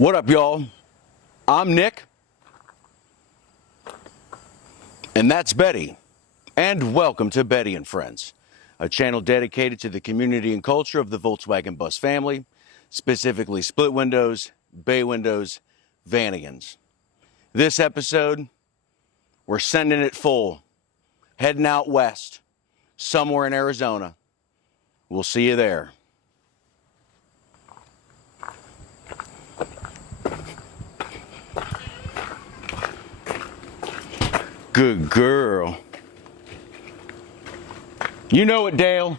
What up, y'all? I'm Nick, and that's Betty. And welcome to Betty and Friends, a channel dedicated to the community and culture of the Volkswagen bus family, specifically split windows, bay windows, Vanagons. This episode, we're sending it full, heading out west, somewhere in Arizona. We'll see you there. Good girl. You know it, Dale.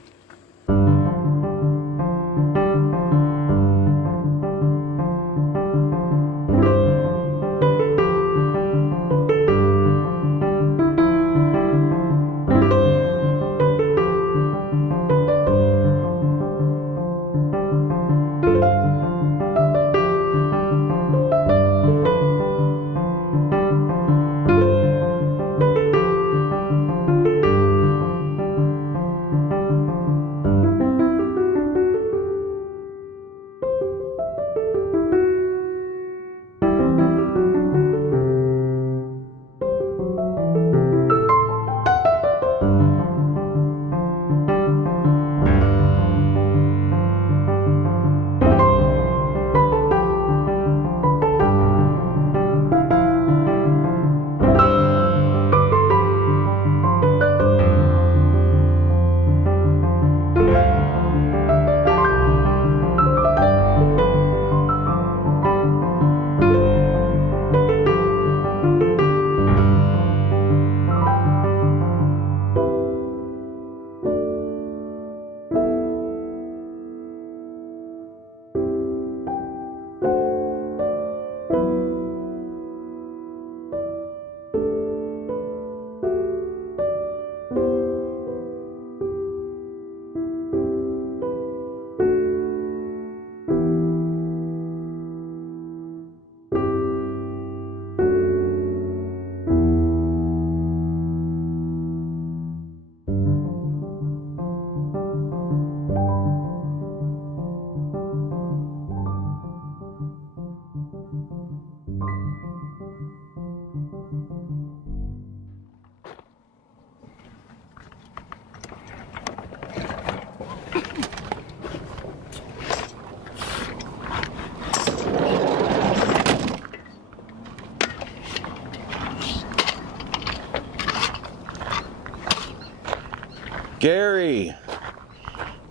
Gary,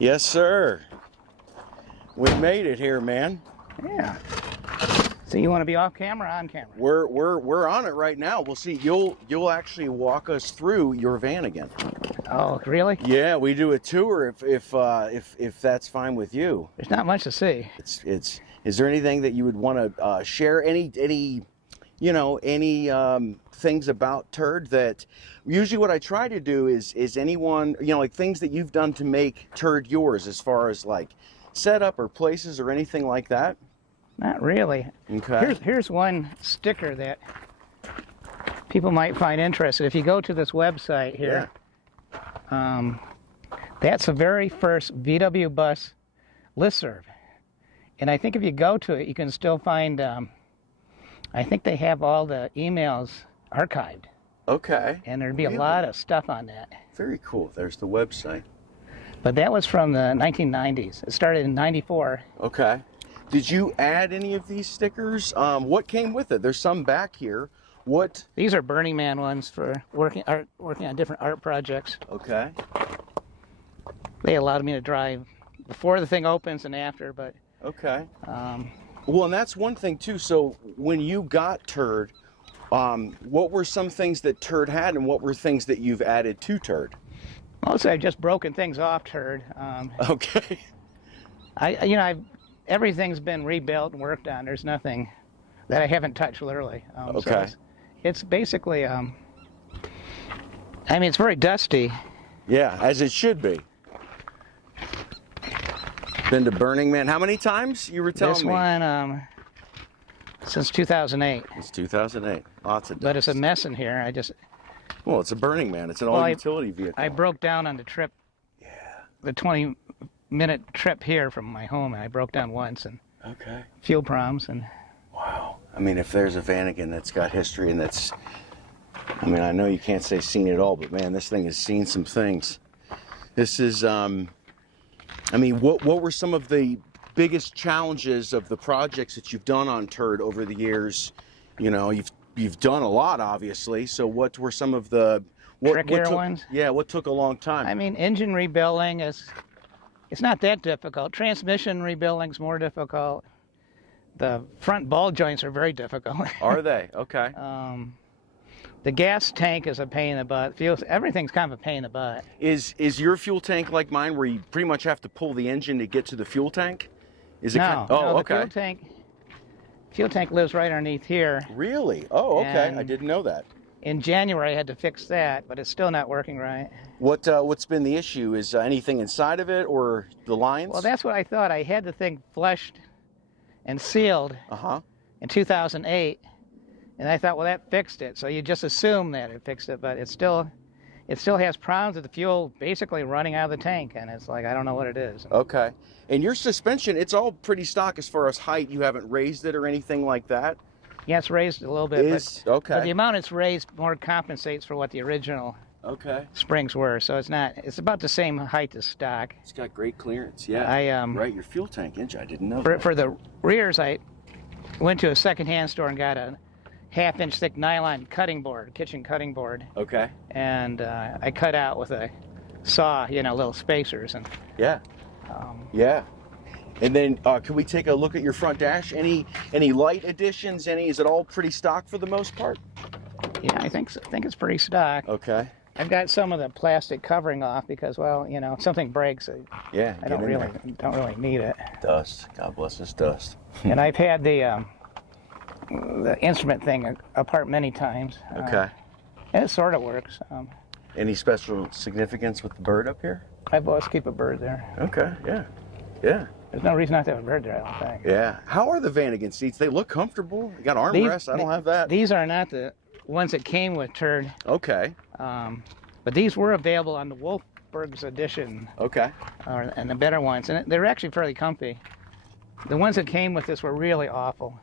yes sir. We made it here, man. Yeah. So you want to be off camera or on camera? We're on it right now. We'll see. You'll actually walk us through your van again. Oh, really? Yeah, we do a tour if that's fine with you. There's not much to see. It's. Is there anything that you would want to share? Any things about Turd that usually what I try to do is anyone, like things that you've done to make Turd yours as far as like setup or places or anything like that? Not really. Okay. Here's one sticker that people might find interested. If you go to this website here, that's the very first VW bus listserv. And I think if you go to it, you can still find, I think they have all the emails archived. Okay. And there'd be a lot of stuff on that. Very cool. There's the website. But that was from the 1990s. It started in 94. Okay. Did you add any of these stickers? What came with it? There's some back here. What? These are Burning Man ones for working on different art projects. Okay. They allowed me to drive before the thing opens and after, but... Okay. Well, and that's one thing too. So when you got Turd, what were some things that Turd had, and what were things that you've added to Turd? Mostly I've just broken things off Turd. Okay. Everything's been rebuilt and worked on. There's nothing that I haven't touched literally. Okay. So it's basically, it's very dusty. Yeah, as it should be. Been to Burning Man how many times? You were telling me. This one, since 2008. It's 2008. Lots of dust. But it's a mess in here. Well, it's a Burning Man. It's an all-utility vehicle. I broke down on the trip. Yeah. The 20-minute trip here from my home, and I broke down once, and okay. fuel problems, and I mean, if there's a Vanagon that's got history and that's, I mean, I know you can't say seen it all, but man, this thing has seen some things. This is, I mean, what were some of the biggest challenges of the projects that you've done on Turd over the years? You know, you've done a lot, obviously. So what were some of the Trickier ones? Yeah, what took a long time? I mean, engine rebuilding it's not that difficult. Transmission rebuilding is more difficult. The front ball joints are very difficult. Are they? Okay. The gas tank is a pain in the butt. Fuels, everything's kind of a pain in the butt. Is your fuel tank like mine, where you pretty much have to pull the engine to get to the fuel tank? Is it? No, Oh, no, okay. The fuel tank lives right underneath here. Really? Oh, okay. And I didn't know that. in January, I had to fix that, but it's still not working right. What's been the issue? Is anything inside of it or the lines? Well, that's what I thought. I had the thing flushed and sealed in 2008, and I thought, well, that fixed it. So you just assume that it fixed it, but it still has problems with the fuel basically running out of the tank, and it's like, I don't know what it is. Okay. And your suspension, it's all pretty stock as far as height. You haven't raised it or anything like that? Yeah, it's raised a little bit, Okay. but the amount it's raised more compensates for what the original springs were. So it's about the same height as stock. It's got great clearance, yeah. Right, your fuel tank engine, I didn't know that. For the rears, I went to a secondhand store and got a half-inch thick nylon cutting board, kitchen cutting board. Okay. And I cut out with a saw, little spacers. And yeah. Yeah. And then can we take a look at your front dash? Any light additions? Is it all pretty stock for the most part? Yeah, I think so. I think it's pretty stock. Okay. I've got some of the plastic covering off because, well, if something breaks, I don't really need it. Dust. God bless this dust. And I've had the instrument thing apart many times. Okay. And it sort of works. Any special significance with the bird up here? I've always keep a bird there. Okay. Yeah. Yeah. There's no reason not to have a bird there, I don't think. Yeah. How are the Vanagon seats? They look comfortable. You got armrests. I don't have that. These are not the ones that came with Turd. Okay. But these were available on the Wolfberg's edition. Okay. And the better ones. And they're actually fairly comfy. The ones that came with this were really awful.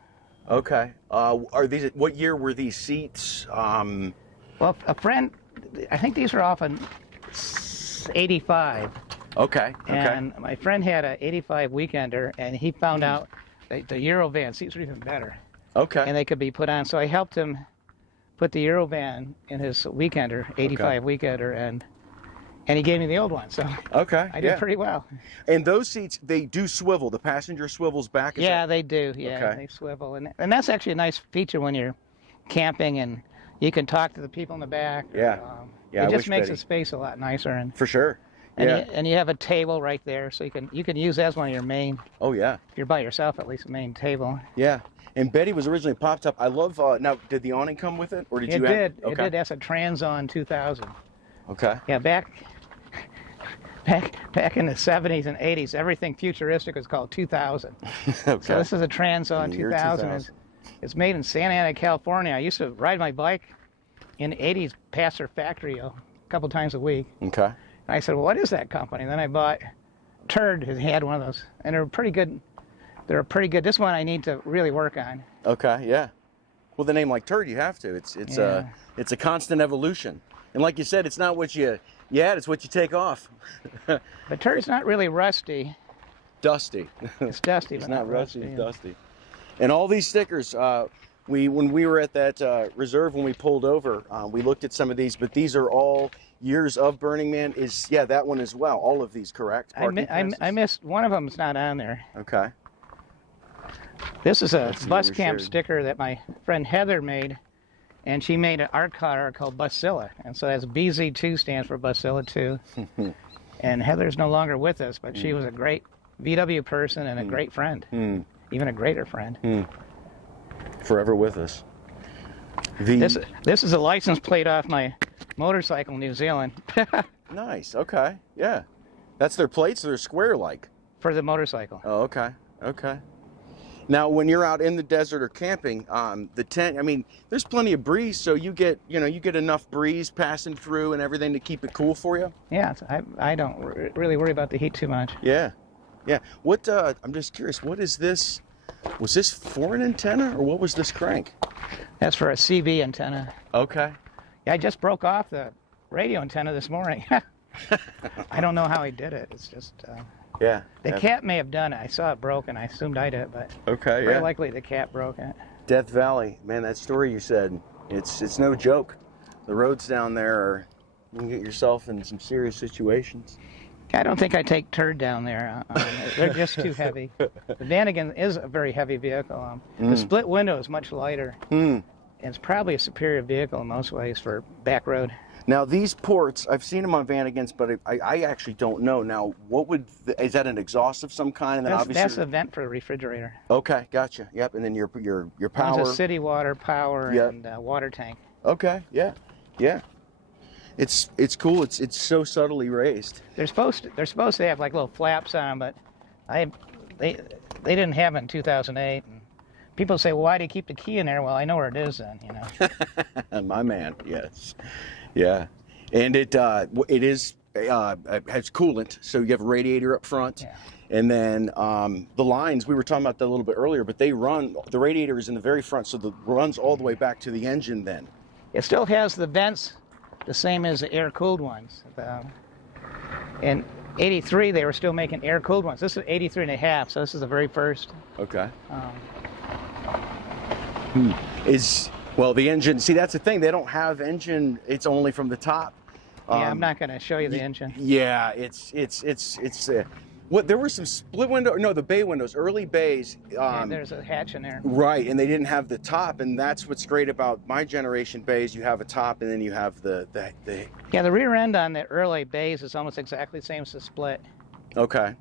Okay. Are these? What year were these seats? Well, a friend, I think these were off in 85. Okay. And my friend had an 85 Weekender, and he found out that the Eurovan seats were even better. Okay. And they could be put on. So I helped him put the Eurovan in his Weekender, 85 Weekender, and he gave me the old one. So I did pretty well. And those seats, they do swivel. The passenger swivels back. They do. Yeah, they swivel, and that's actually a nice feature when you're camping, and you can talk to the people in the back. Yeah. It just makes the space a lot nicer. And for sure. And you have a table right there, so you can use that as one of your main. Oh yeah. If you're by yourself, at least a main table. Yeah. And Betty was originally pop top. I love. Now, did the awning come with it, or did you? It did. That's a Transon 2000. Okay. Yeah, back in the 70s and 80s, everything futuristic was called 2000. Okay. So this is a Transon 2000. It's made in Santa Ana, California. I used to ride my bike in the 80s past their factory a couple times a week. Okay. And I said, well, what is that company? And then I bought Turd, who had one of those, and they're pretty good. They're pretty good. This one I need to really work on. Okay, yeah. Well, the name like Turd, you have to. It's a constant evolution. And like you said, it's not what you add, it's what you take off. But Turd's not really rusty. Dusty. It's dusty, It's but not rusty, it's dusty. And all these stickers, when we were at that reserve when we pulled over, we looked at some of these, but these are all years of Burning Man. That one as well. All of these, correct? I missed one of them. Is not on there. Okay. This is a bus camp sticker that my friend Heather made, and she made an art card called Busilla, and so that's BZ2 stands for Busilla 2. And Heather's no longer with us, but she was a great VW person and a great friend, even a greater friend. Forever with us. This is a license plate off my motorcycle in New Zealand. Nice. Okay. Yeah. That's their plates. They're square-like. For the motorcycle. Oh, okay. Okay. Now, when you're out in the desert or camping, the tent, I mean, there's plenty of breeze, so you get enough breeze passing through and everything to keep it cool for you? Yeah, I don't really worry about the heat too much. Yeah. Yeah. I'm just curious, what is this? Was this for an antenna, or what was this crank? That's for a CB antenna. Okay. Yeah, I just broke off the radio antenna this morning. I don't know how he did it. It's just Yeah. the cat may have done it. I saw it broken. I assumed I did, but Okay. very Yeah. likely the cat broke it. Death Valley, man. That story you said, it's no joke. The roads down there are, you can get yourself in some serious situations. I don't think I take Turd down there. They're just too heavy. The Vanagon is a very heavy vehicle. The split window is much lighter. And it's probably a superior vehicle in most ways for back road. Now these ports, I've seen them on Vanagons, but I actually don't know. Now, what would is that an exhaust of some kind? And then That's a vent for the refrigerator. Okay, gotcha. Yep, and then your power. It's a city water, power, and water tank. Okay, yeah, yeah. It's cool. It's so subtly raised. They're supposed to have like little flaps on them, but they didn't have it in 2008. And people say, well, why do you keep the key in there? Well, I know where it is then, you know. My man, yes, yeah, and it has coolant, so you have a radiator up front. Yeah. And then the lines, we were talking about that a little bit earlier, but the radiator is in the very front, so it runs all the way back to the engine then. It still has the vents the same as the air-cooled ones. In 83, they were still making air-cooled ones. This is 83 and a half, so this is the very first. Okay. Well, the engine, see, that's the thing. They don't have engine. It's only from the top. Yeah, I'm not going to show you the engine. Yeah, it's what, there were some split window, no, the bay windows, early bays. Yeah, there's a hatch in there. Right, and they didn't have the top, and that's what's great about my generation bays. You have a top, and then you have the Yeah, the rear end on the early bays is almost exactly the same as the split. Okay.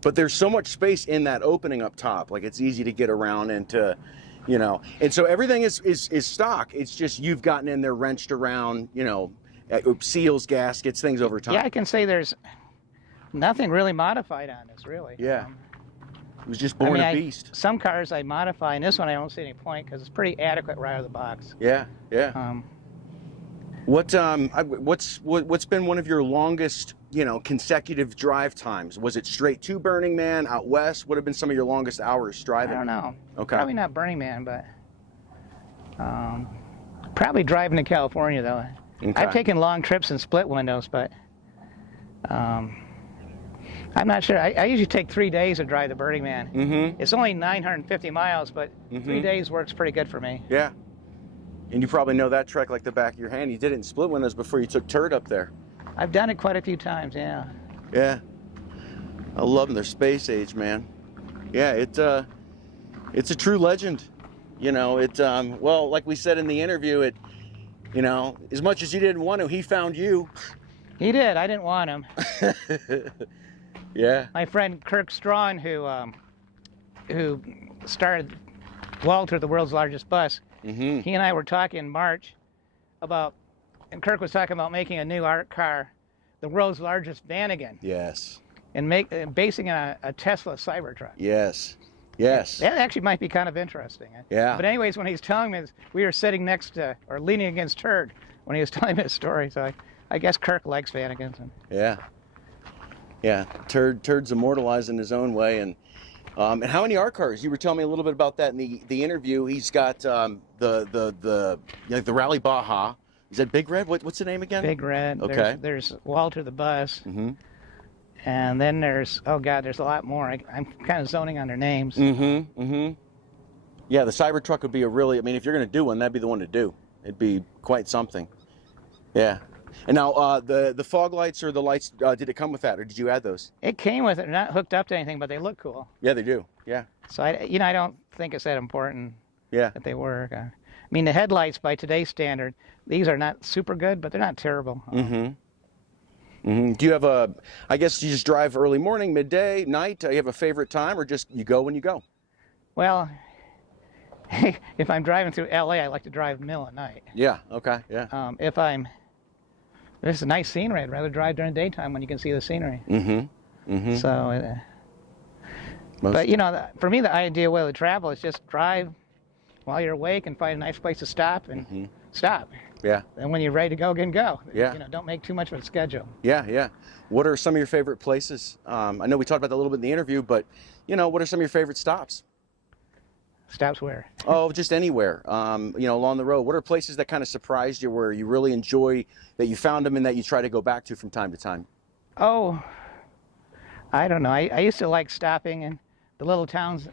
But there's so much space in that opening up top, like it's easy to get around and to, you know, and so everything is stock. It's just you've gotten in there, wrenched around, you know, seals, gaskets, things over time. Yeah, I can say there's nothing really modified on this, really. Yeah. It was just born a beast. Some cars I modify, and this one I don't see any point because it's pretty adequate right out of the box. Yeah, yeah. What's been one of your longest, you know, consecutive drive times? Was it straight to Burning Man, out west? What have been some of your longest hours driving? I don't know. Okay. Probably not Burning Man, but probably driving to California though. Okay. I've taken long trips in split windows, but I'm not sure. I usually take 3 days to drive the Burning Man. Mm-hmm. It's only 950 miles, but 3 days works pretty good for me. Yeah. And you probably know that trek like the back of your hand. You did it in split windows before you took Turd up there. I've done it quite a few times, yeah. Yeah. I love them. They're space age, man. Yeah, it's a true legend. You know, well, like we said in the interview, you know, as much as you didn't want to, he found you. He did. I didn't want him. Yeah. My friend Kirk Strawn, who started Walter, the world's largest bus, he and I were talking in March and Kirk was talking about making a new art car, the world's largest Vanagon. Yes. And basing it on a Tesla Cybertruck. Yes. Yes. That actually might be kind of interesting. Yeah. But anyways, when he was telling me this, we were sitting next to, or leaning against Turd when he was telling me his story. So I guess Kirk likes Vanagons. Yeah. Yeah. Turd's immortalized in his own way. And how many art cars? You were telling me a little bit about that in the interview. He's got the Rally Baja. Is that Big Red? What's the name again? Big Red. Okay. There's Walter the bus. Mm-hmm. And then there's, oh God, there's a lot more. I'm kind of zoning on their names. Mm-hmm. Mm-hmm. Yeah, the Cybertruck would be if you're going to do one, that'd be the one to do. It'd be quite something. Yeah. And now the fog lights or the lights, did it come with that, or did you add those? It came with it. They're not hooked up to anything, but they look cool. Yeah, they do. Yeah. So I don't think it's that important. Yeah. That they work. I mean, the headlights by today's standard, these are not super good, but they're not terrible. Mm-hmm. Mm-hmm. Do you have I guess you just drive early morning, midday, night? Do you have a favorite time, or just you go when you go? Well, if I'm driving through LA, I like to drive middle of night. Yeah. Okay. Yeah. If there's a nice scenery, I'd rather drive during the daytime when you can see the scenery. Mm-hmm. Mm-hmm. So, but you know, for me, the ideal way to travel is just drive while you're awake and find a nice place to stop and stop. Yeah. And when you're ready to go again, go. Yeah. You know, don't make too much of a schedule. Yeah, yeah. What are some of your favorite places? I know we talked about that a little bit in the interview, but, you know, what are some of your favorite stops? Stops where? Oh, just anywhere, you know, along the road. What are places that kind of surprised you, where you really enjoy, that you found them and that you try to go back to from time to time? Oh, I don't know. I used to like stopping in the little towns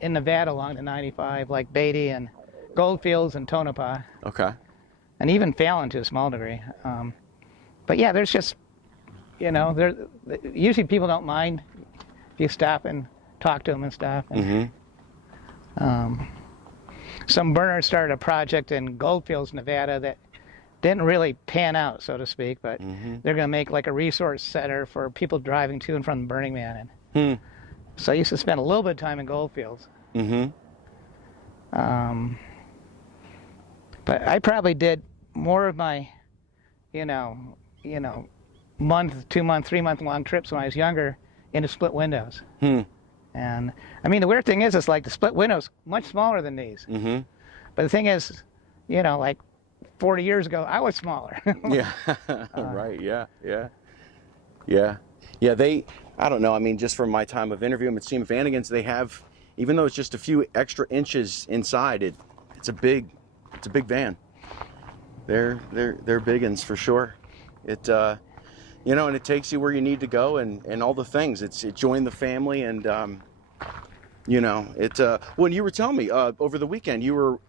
in Nevada along the 95, like Beatty and Goldfields and Tonopah. Okay. And even Fallon to a small degree. But yeah, there's just, you know, usually people don't mind if you stop and talk to them and stuff. And, some burners started a project in Goldfields, Nevada that didn't really pan out, so to speak, but they're going to make like a resource center for people driving to and from the Burning Man. And so I used to spend a little bit of time in Goldfields. But I probably did more of my, you know, month, 2 month, 3 month long trips when I was younger into split windows. And I mean, the weird thing is, it's like the split windows much smaller than these. But the thing is, you know, like 40 years ago, I was smaller. Yeah. Right. Yeah. Yeah. Yeah. Yeah. I don't know. I mean, just from my time of interviewing with Steve Vannigan's, they have, even though it's just a few extra inches inside, it's a big van. They're big uns for sure. You know, and it takes you where you need to go and all the things. It joined the family, and you know, when you were telling me over the weekend,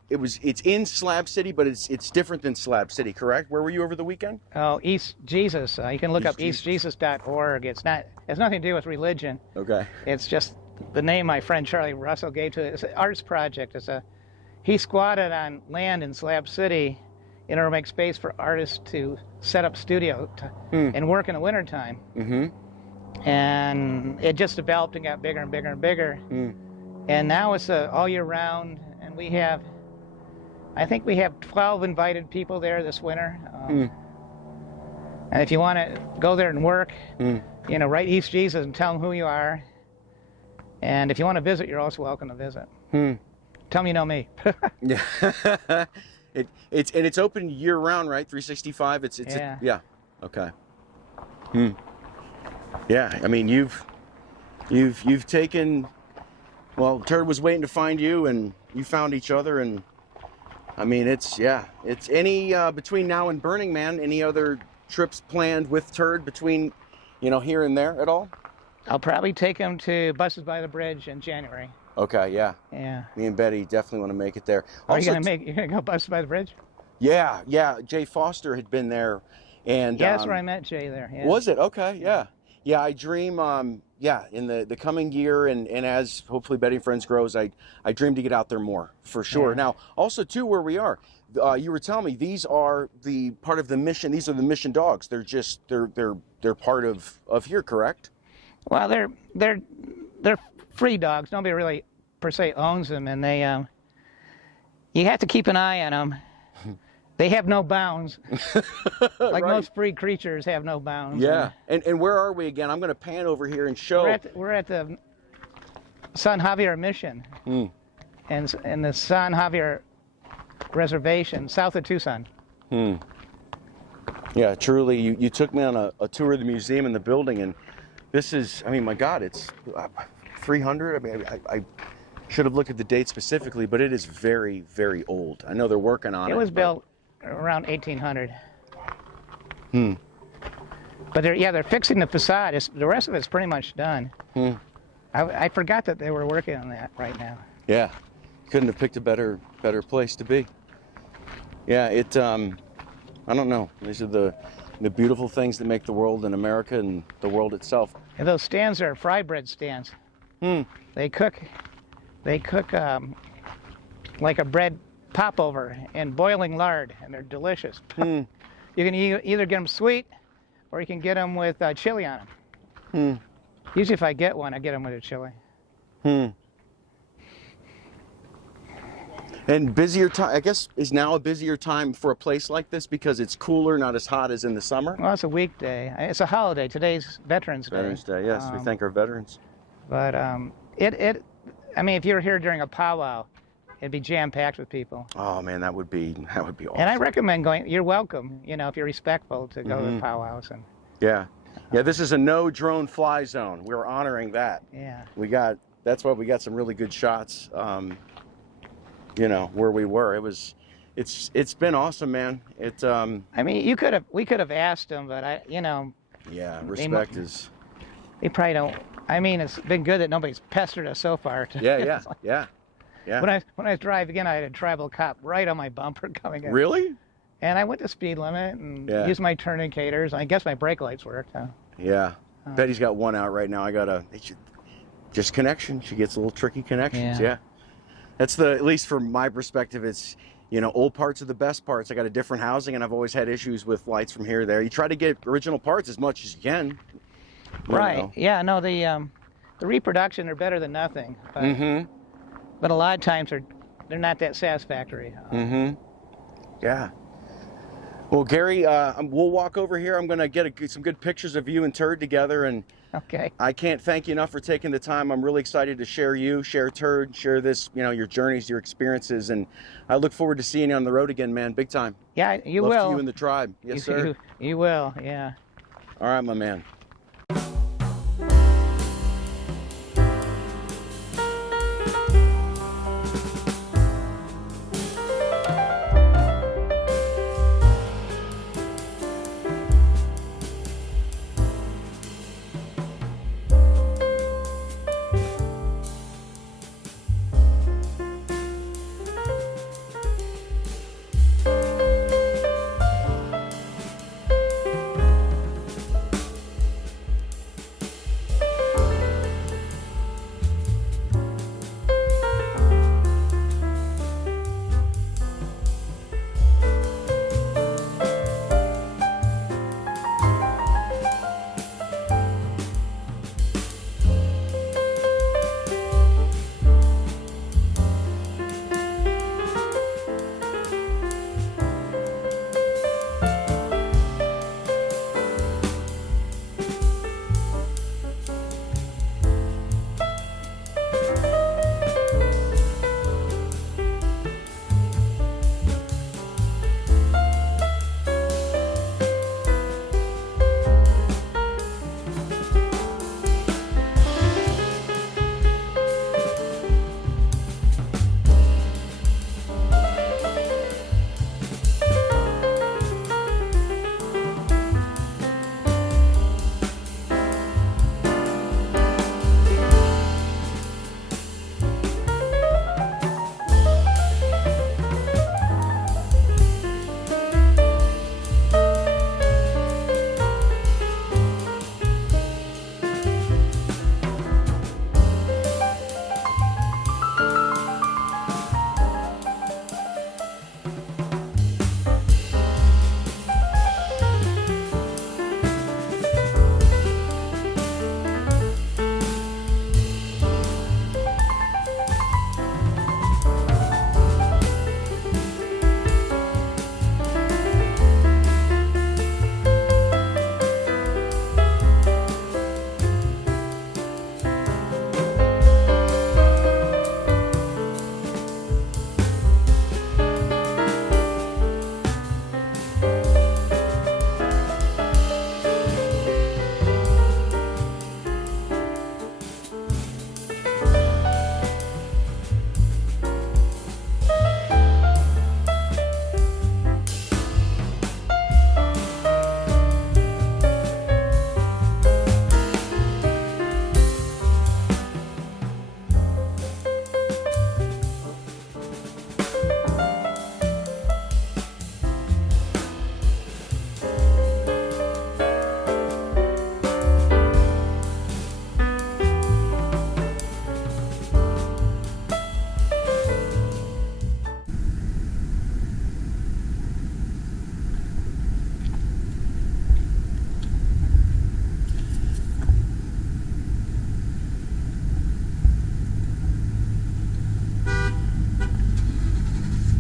it's in Slab City, but it's different than Slab City, correct? Where were you over the weekend? Oh, East Jesus. You can look up eastjesus.org. It has nothing to do with religion. Okay. It's just the name my friend Charlie Russell gave to it. It's an arts project. He squatted on land in Slab City in order to make space for artists to set up studio and work in the wintertime. And it just developed and got bigger and bigger and bigger. And now it's all year round, and I think we have 12 invited people there this winter. And if you want to go there and work, you know, write East Jesus and tell them who you are. And if you want to visit, you're also welcome to visit. Tell me you know me. Yeah. It's open year round, right? 365. Yeah. Yeah. Okay. Yeah. I mean, you've taken. Well, Turd was waiting to find you, and you found each other, and I mean, it's any between now and Burning Man. Any other trips planned with Turd between, you know, here and there at all? I'll probably take him to Buses by the Bridge in January. Okay, yeah. Yeah. Me and Betty definitely want to make it there. Are you gonna go Buses by the Bridge? Yeah, yeah. Jay Foster had been there, and yeah, that's where I met Jay there. Yeah. Was it? Okay, yeah. Yeah, I dream, in the coming year, and as hopefully Betty and Friends grows, I dream to get out there more, for sure. Yeah. Now, also, too, where we are, you were telling me these are the part of the mission, these are the mission dogs. They're part of here, correct? Well, they're free dogs. Nobody really, per se, owns them, and they, you have to keep an eye on them. They have no bounds. Like right. Most free creatures have no bounds. Yeah. And where are we again? I'm going to pan over here and show. We're at the San Javier Mission. And the San Javier Reservation, south of Tucson. Yeah, truly. You took me on a tour of the museum and the building, and this is, I mean, my God, it's 300. I mean, I should have looked at the date specifically, but it is very, very old. I know they're working on it. It was built around 1800. But they're fixing the facade. The rest of it's pretty much done. I forgot that they were working on that right now. Yeah, couldn't have picked a better place to be. Yeah, I don't know. These are the beautiful things that make the world in America and the world itself. And those stands are fry bread stands. They cook like a bread popover in boiling lard, and they're delicious. You can either get them sweet, or you can get them with chili on them. Usually if I get one, I get them with a chili. And busier time, I guess, is now a busier time for a place like this because it's cooler, not as hot as in the summer? Well, it's a weekday. It's a holiday. Today's Veterans Day. Veterans Day, yes. We thank our veterans. But I mean, if you're here during a powwow, it'd be jam-packed with people. Oh man, that would be awesome. And I recommend going. You're welcome, you know, if you're respectful, to go to the powwows. And yeah, this is a no drone fly zone. We're honoring that. yeah, That's why we got some really good shots. You know, where we were. It's been awesome, man. I mean, we could have asked them, but yeah, respect is. They probably don't. I mean, it's been good that nobody's pestered us so far. Yeah. When I was driving in, I had a tribal cop right on my bumper coming in. Really? And I went to speed limit and Yeah. used my turn indicators. I guess my brake lights worked. Huh? Yeah. Betty's got one out right now. Just connection. She gets a little tricky connections. Yeah. Yeah. That's at least from my perspective, it's, you know, old parts are the best parts. I got a different housing and I've always had issues with lights from here or there. You try to get original parts as much as you can. Right. know. Yeah. No, the reproduction are better than nothing. But, but a lot of times they're not that satisfactory. Yeah. Well, Gary, we'll walk over here. I'm going to get some good pictures of you and Turd together. And Okay. I can't thank you enough for taking the time. I'm really excited to share Turd, share this, you know, your journeys, your experiences. And I look forward to seeing you on the road again, man. Big time. Yeah, you Love will. to you and the tribe. Yes, sir. You will. Yeah. All right, my man.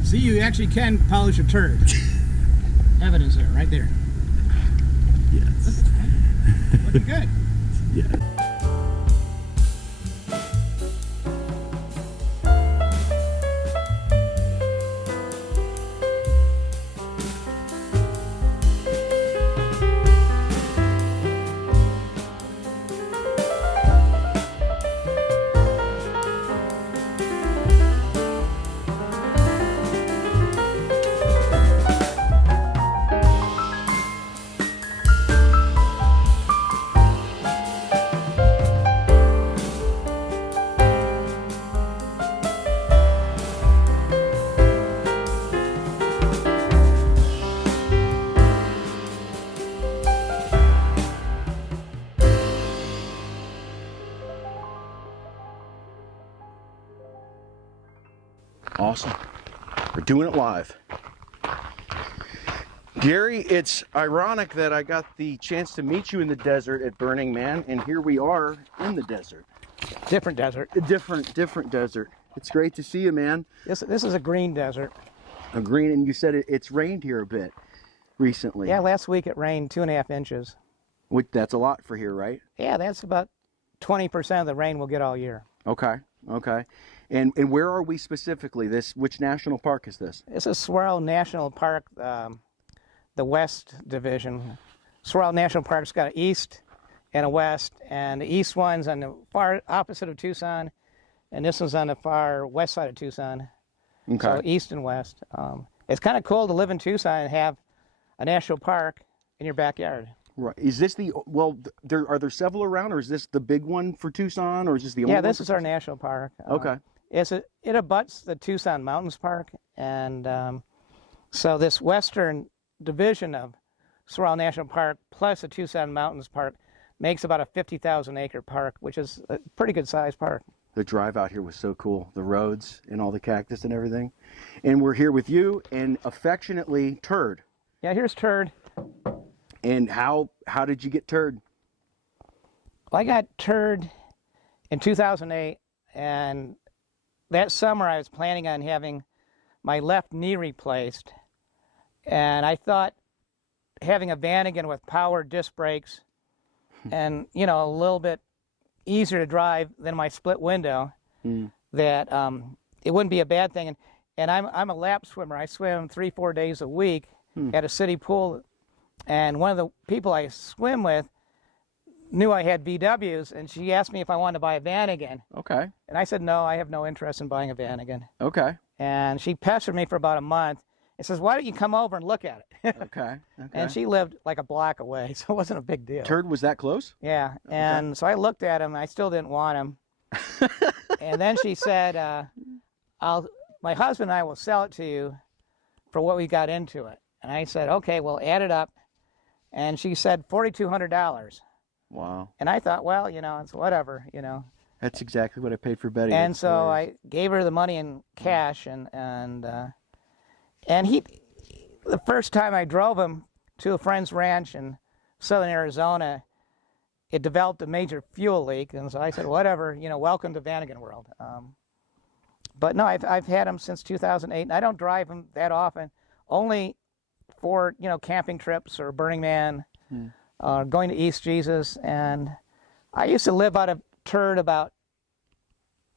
See, you actually can polish a turd. Evidence there, right there. Yes. Looking good. Yeah. We're doing it live. Gary, it's ironic that I got the chance to meet you in the desert at Burning Man, and here we are in the desert. Different desert. A different desert. It's great to see you, man. This is a green desert. A green, and you said it's rained here a bit recently. Yeah, last week it rained 2.5 inches. That's a lot for here, right? Yeah, that's about 20% of the rain we'll get all year. Okay. And where are we specifically? Which national park is this? This is Swirl National Park, the West Division. Swirl National Park's got an east and a west, and the east one's on the far opposite of Tucson, and this one's on the far west side of Tucson. Okay. So east and west. It's kind of cool to live in Tucson and have a national park in your backyard. Right. Is this are there several around, or is this the big one for Tucson, or is this the only one? Yeah, this is our national park. Okay. It abuts the Tucson Mountains Park, and so this western division of Swirl National Park plus the Tucson Mountains Park makes about a 50,000 acre park, which is a pretty good sized park. The drive out here was so cool. The roads and all the cactus and everything. And we're here with you and affectionately Turd. Yeah, here's Turd. And how did you get Turd? Well, I got Turd in 2008, and that summer I was planning on having my left knee replaced, and I thought having a Vanagon with power disc brakes and, a little bit easier to drive than my split window, that it wouldn't be a bad thing. And I'm a lap swimmer. I swim 3-4 days a week at a city pool, and one of the people I swim with knew I had VWs, and she asked me if I wanted to buy a Vanagon. Okay. And I said, no, I have no interest in buying a Vanagon. Okay. And she pestered me for about a month and says, why don't you come over and look at it? Okay. And she lived like a block away, so it wasn't a big deal. Turd was that close? Yeah. And so I looked at him, and I still didn't want him. And then she said, my husband and I will sell it to you for what we got into it. And I said, okay, we'll add it up. And she said $4,200. Wow. And I thought, well, it's whatever, That's exactly what I paid for Betty. And so I gave her the money in cash, and he, the first time I drove him to a friend's ranch in southern Arizona, it developed a major fuel leak, and so I said, whatever, welcome to Vanagon world. But no, I've had him since 2008, and I don't drive him that often, only for camping trips or Burning Man, going to East Jesus. And I used to live out of Turd about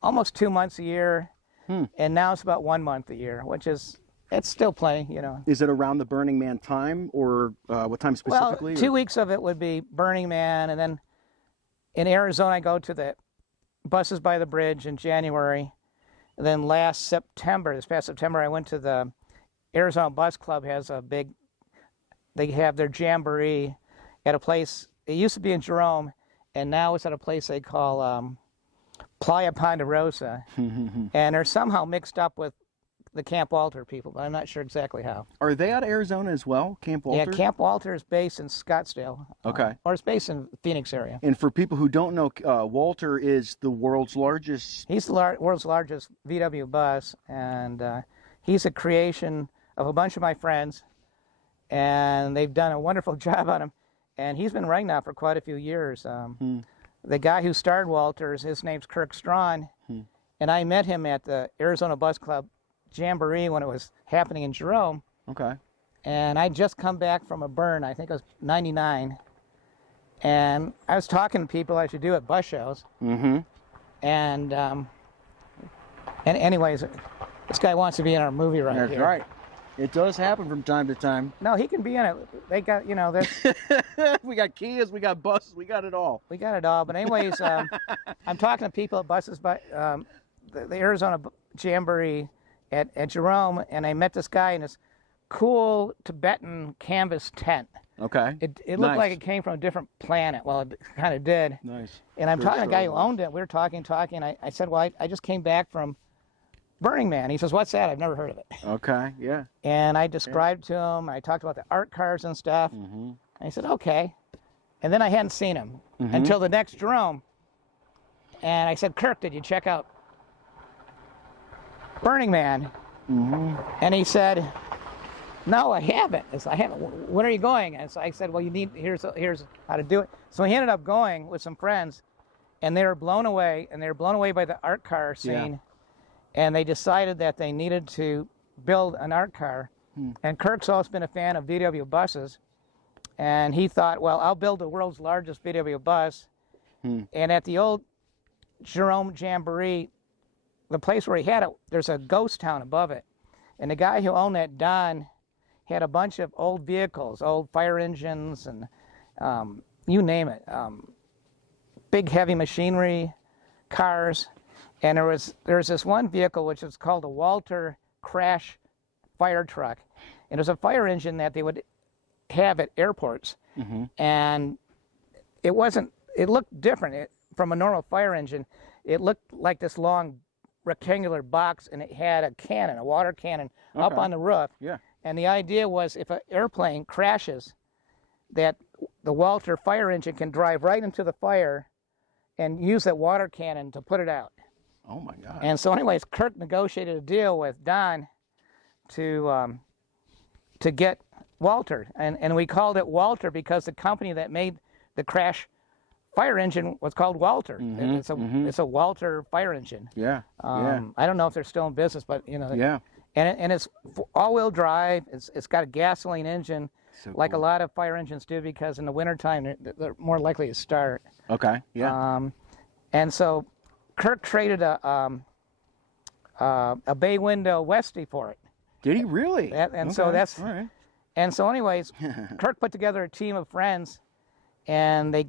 almost 2 months a year, and now it's about 1 month a year, which is, it's still plenty, Is it around the Burning Man time, or what time specifically? Well, 2 weeks of it would be Burning Man, and then in Arizona I go to the buses by the bridge in January. And then this past September, I went to the Arizona Bus Club. They have their jamboree at a place, it used to be in Jerome, and now it's at a place they call Playa Ponderosa. And they're somehow mixed up with the Camp Walter people, but I'm not sure exactly how. Are they out of Arizona as well, Camp Walter? Yeah, Camp Walter is based in Scottsdale. Okay. Or it's based in the Phoenix area. And for people who don't know, Walter is the world's largest... He's the world's largest VW bus, and he's a creation of a bunch of my friends, and they've done a wonderful job on him. And he's been running now for quite a few years. The guy who started Walters, his name's Kirk Strawn, and I met him at the Arizona Bus Club Jamboree when it was happening in Jerome. Okay. And I'd just come back from a burn, I think it was 99, and I was talking to people I should do at bus shows. And anyways, this guy wants to be in our movie right here. That's right. It does happen from time to time. No, he can be in it. They got, we got Kias, we got buses, we got it all. We got it all. But anyways, I'm talking to people at buses by the Arizona Jamboree at Jerome, and I met this guy in this cool Tibetan canvas tent. Okay. It looked like it came from a different planet. Well, it kind of did. Nice. And I'm talking to a guy who owned it. We were talking. I said, well, I just came back from Burning Man. He says, what's that? I've never heard of it. Okay, yeah. And I described to him. I talked about the art cars and stuff. And he said, okay. And then I hadn't seen him until the next Jerome. And I said, Kirk, did you check out Burning Man? And he said, no, I haven't. I haven't. When are you going? And so I said, well, here's how to do it. So he ended up going with some friends, and they were blown away. And they were blown away by the art car scene. Yeah. And they decided that they needed to build an art car. And Kirk's always been a fan of VW buses. And he thought, well, I'll build the world's largest VW bus. And at the old Jerome Jamboree, the place where he had it, there's a ghost town above it. And the guy who owned that, Don, had a bunch of old vehicles, old fire engines, and you name it, big heavy machinery, cars. And there was this one vehicle which was called a Walter crash fire truck. And it was a fire engine that they would have at airports. And it looked different from a normal fire engine. It looked like this long rectangular box, and it had a water cannon up on the roof. Yeah. And the idea was if an airplane crashes, that the Walter fire engine can drive right into the fire and use that water cannon to put it out. Oh my God. And so anyways, Kirk negotiated a deal with Don to get Walter. And we called it Walter because the company that made the crash fire engine was called Walter. It's a Walter fire engine. Yeah. I don't know if they're still in business, but you know. Yeah. And it's all-wheel drive. It's got a gasoline engine, so like cool. A lot of fire engines do, because in the wintertime they're more likely to start. Okay. Yeah. And so Kirk traded a bay window Westie for it. Did he really? So that's all right. And so anyways, Kirk put together a team of friends, and they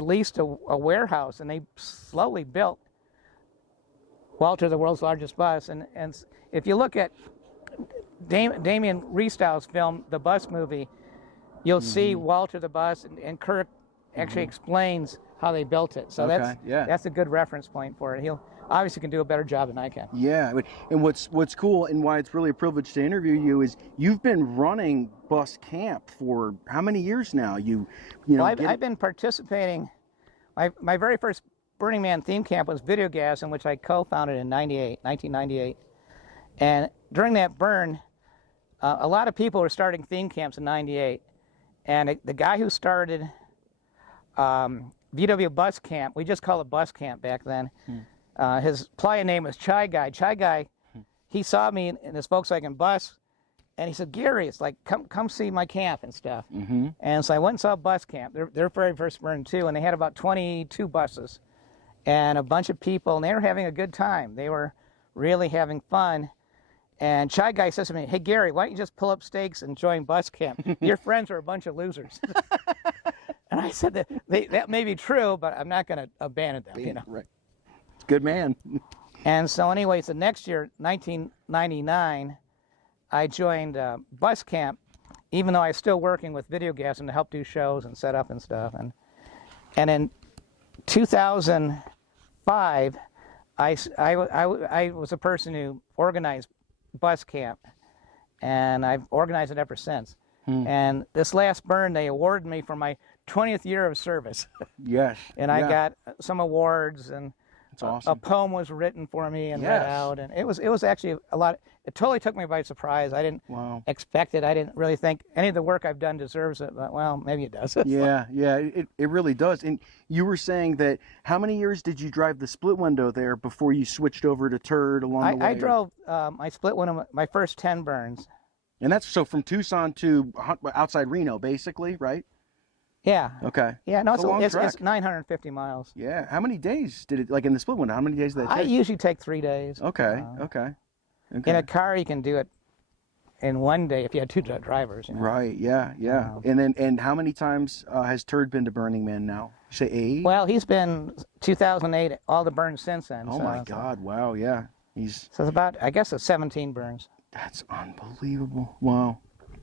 leased a warehouse, and they slowly built Walter, the world's largest bus. And if you look at Damien Ristow's film, The Bus Movie, you'll see Walter the bus, and Kirk actually explains how they built it. So that's a good reference point for it. He'll obviously can do a better job than I can. Yeah, and what's cool and why it's really a privilege to interview you is you've been running bus camp for how many years now? I've been participating. My very first Burning Man theme camp was Video Gas, in which I co-founded in 1998. And during that burn, a lot of people were starting theme camps in 98. And the guy who started VW Bus Camp, we just called it Bus Camp back then, his playa name was Chai Guy. Chai Guy, he saw me in this Volkswagen bus, and he said, Gary, it's like, come see my camp and stuff. And so I went and saw Bus Camp, their very first burn too, and they had about 22 buses and a bunch of people, and they were having a good time. They were really having fun. And Chai Guy says to me, hey, Gary, why don't you just pull up stakes and join Bus Camp? Your friends are a bunch of losers. And I said that may be true, but I'm not going to abandon them. You know? Right. Good man. And so anyways, the next year, 1999, I joined Bus Camp, even though I was still working with Video Gas and to help do shows and set up and stuff. And in 2005, I was a person who organized Bus Camp, and I've organized it ever since. And this last burn, they awarded me for my 20th year of service. Yes. And I got some awards, and that's awesome. A poem was written for me and read out, and it was actually a lot. It totally took me by surprise. I didn't expect it. I didn't really think any of the work I've done deserves it, but well, maybe it does. It really does. And you were saying that how many years did you drive the split window there before you switched over to Turd along the way? I drove my split window my first 10 burns. And that's so from Tucson to outside Reno, basically, right? Yeah. Okay. Yeah, no, it's 950 miles. Yeah. How many days did it, like in the split window, how many days did that take? I usually take 3 days. Okay. In a car, you can do it in one day if you had 2 drivers. You know? Right, yeah. And how many times has Turd been to Burning Man now? You say 8? Well, he's been 2008, all the burns since then. Oh, my God, wow, yeah. So it's about, I guess, 17 burns. That's unbelievable. Wow.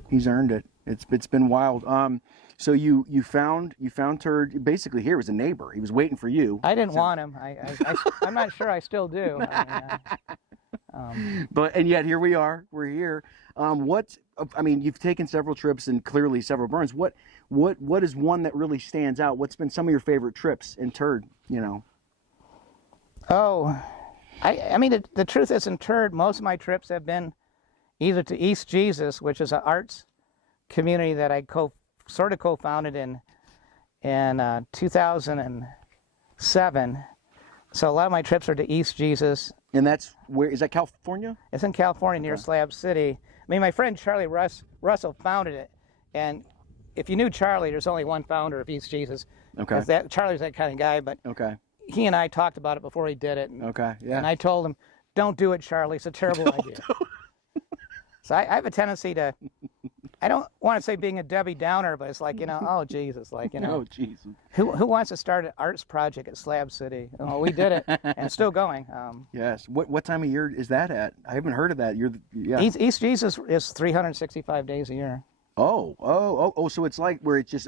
He's earned it. It's been wild. So you found Turd basically here. He was a neighbor. He was waiting for you. I didn't want him. I'm not sure I still do. And yet here we are. We're here. You've taken several trips and clearly several burns. What is one that really stands out? What's been some of your favorite trips in Turd? You know. Oh, I mean, the truth is, in Turd, most of my trips have been either to East Jesus, which is an arts community that I sort of co-founded in 2007. So a lot of my trips are to East Jesus. And that's where is that California? It's in California near Slab City. I mean, my friend Charlie Russell founded it, and if you knew Charlie, there's only one founder of East Jesus. Okay. Charlie's that kind of guy, but Okay. he and I talked about it before he did it. And, Okay. Yeah. And I told him, "Don't do it, Charlie. It's a terrible idea." So I have a tendency to, I don't want to say being a Debbie Downer, but it's like, oh Jesus, like, Oh Jesus. who wants to start an arts project at Slab City? Oh, we did it, and it's still going. Yes. What time of year is that at? I haven't heard of that. Yeah. East Jesus is 365 days a year. Oh, so it's like where it's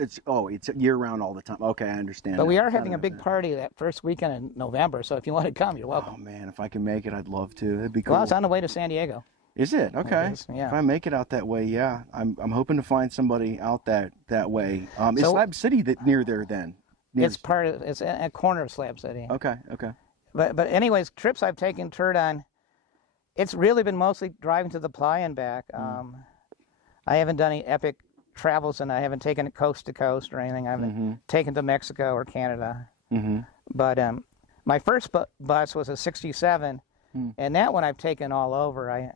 year round all the time. Okay, I understand. But we are having a big party that first weekend in November, so if you want to come, you're welcome. Oh man, if I can make it, I'd love to. That'd be cool. Well, it's on the way to San Diego. Is it? Okay. It is, yeah. If I make it out that way, yeah. I'm hoping to find somebody out that way. Is Slab City near there then? It's a corner of Slab City. Okay. But anyways, trips I've taken Turd on, it's really been mostly driving to the playa and back. I haven't done any epic travels, and I haven't taken it coast to coast or anything. I haven't taken to Mexico or Canada. But my first bus was a 67, and that one I've taken all over.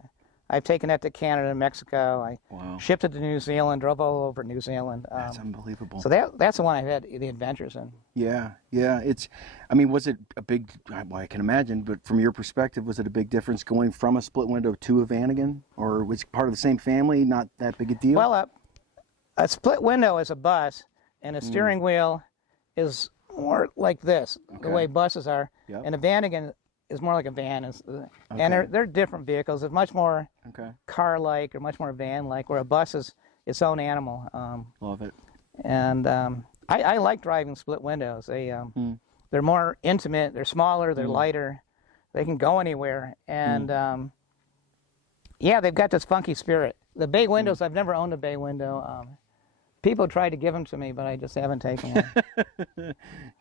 I've taken that to Canada and Mexico. I shipped it to New Zealand, drove all over New Zealand. That's unbelievable. So that's the one I've had the adventures in. Yeah. Was it a big, well, I can imagine, but from your perspective, was it a big difference going from a split window to a Vanagon? Or was it part of the same family, not that big a deal? Well, a split window is a bus, and a steering wheel is more like this, the way buses are. Yep. And a Vanagon is more like a van. And they're different vehicles. It's much more car-like or much more van-like, where a bus is its own animal. Love it. And I like driving split windows. They're more intimate. They're smaller. They're lighter. They can go anywhere. And they've got this funky spirit. The bay windows, I've never owned a bay window. People tried to give them to me, but I just haven't taken them.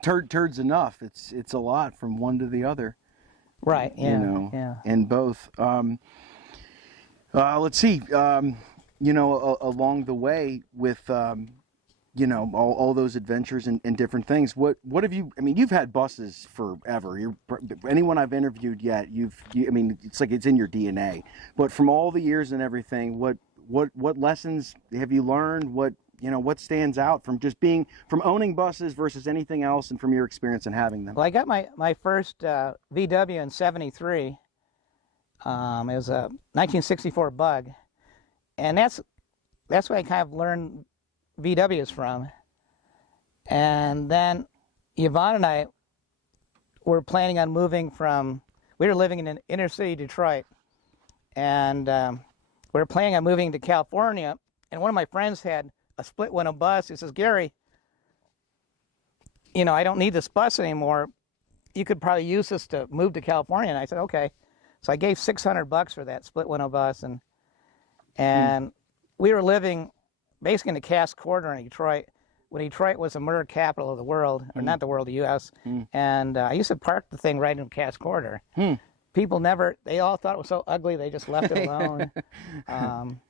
Turd's enough. It's a lot from one to the other. Right. Yeah. And both. Let's see. Along the way with all those adventures and different things. What have you? I mean, you've had buses forever. Anyone I've interviewed yet, it's like it's in your DNA. But from all the years and everything, what lessons have you learned? What stands out from from owning buses versus anything else, and from your experience in having them? Well, I got my first VW in '73. It was a 1964 Bug, and that's where I kind of learned VWs from. And then Yvonne and I were planning on moving we were living in inner city Detroit, and we were planning on moving to California, and one of my friends had a split window bus. He says, "Gary, I don't need this bus anymore. You could probably use this to move to California." And I said, "Okay." So I gave $600 for that split window bus, and we were living basically in the Cass Corridor in Detroit, when Detroit was the murder capital of the world, or not the world, the U.S. And I used to park the thing right in the Cass Corridor. People they all thought it was so ugly, they just left it alone. And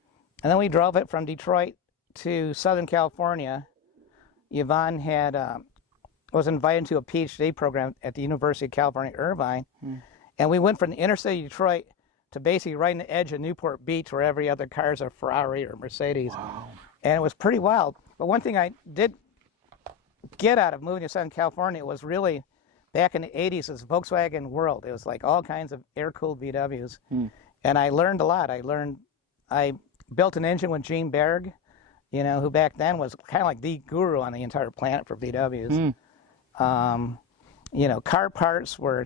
then we drove it from Detroit to Southern California. Yvonne was invited to a PhD program at the University of California, Irvine. And we went from the inner city of Detroit to basically right on the edge of Newport Beach, where every other car is a Ferrari or Mercedes. Wow. And it was pretty wild. But one thing I did get out of moving to Southern California was really, back in the 80s, this Volkswagen world. It was like all kinds of air-cooled VWs. And I learned a lot. I built an engine with Gene Berg, who back then was kind of like the guru on the entire planet for VWs. Car parts were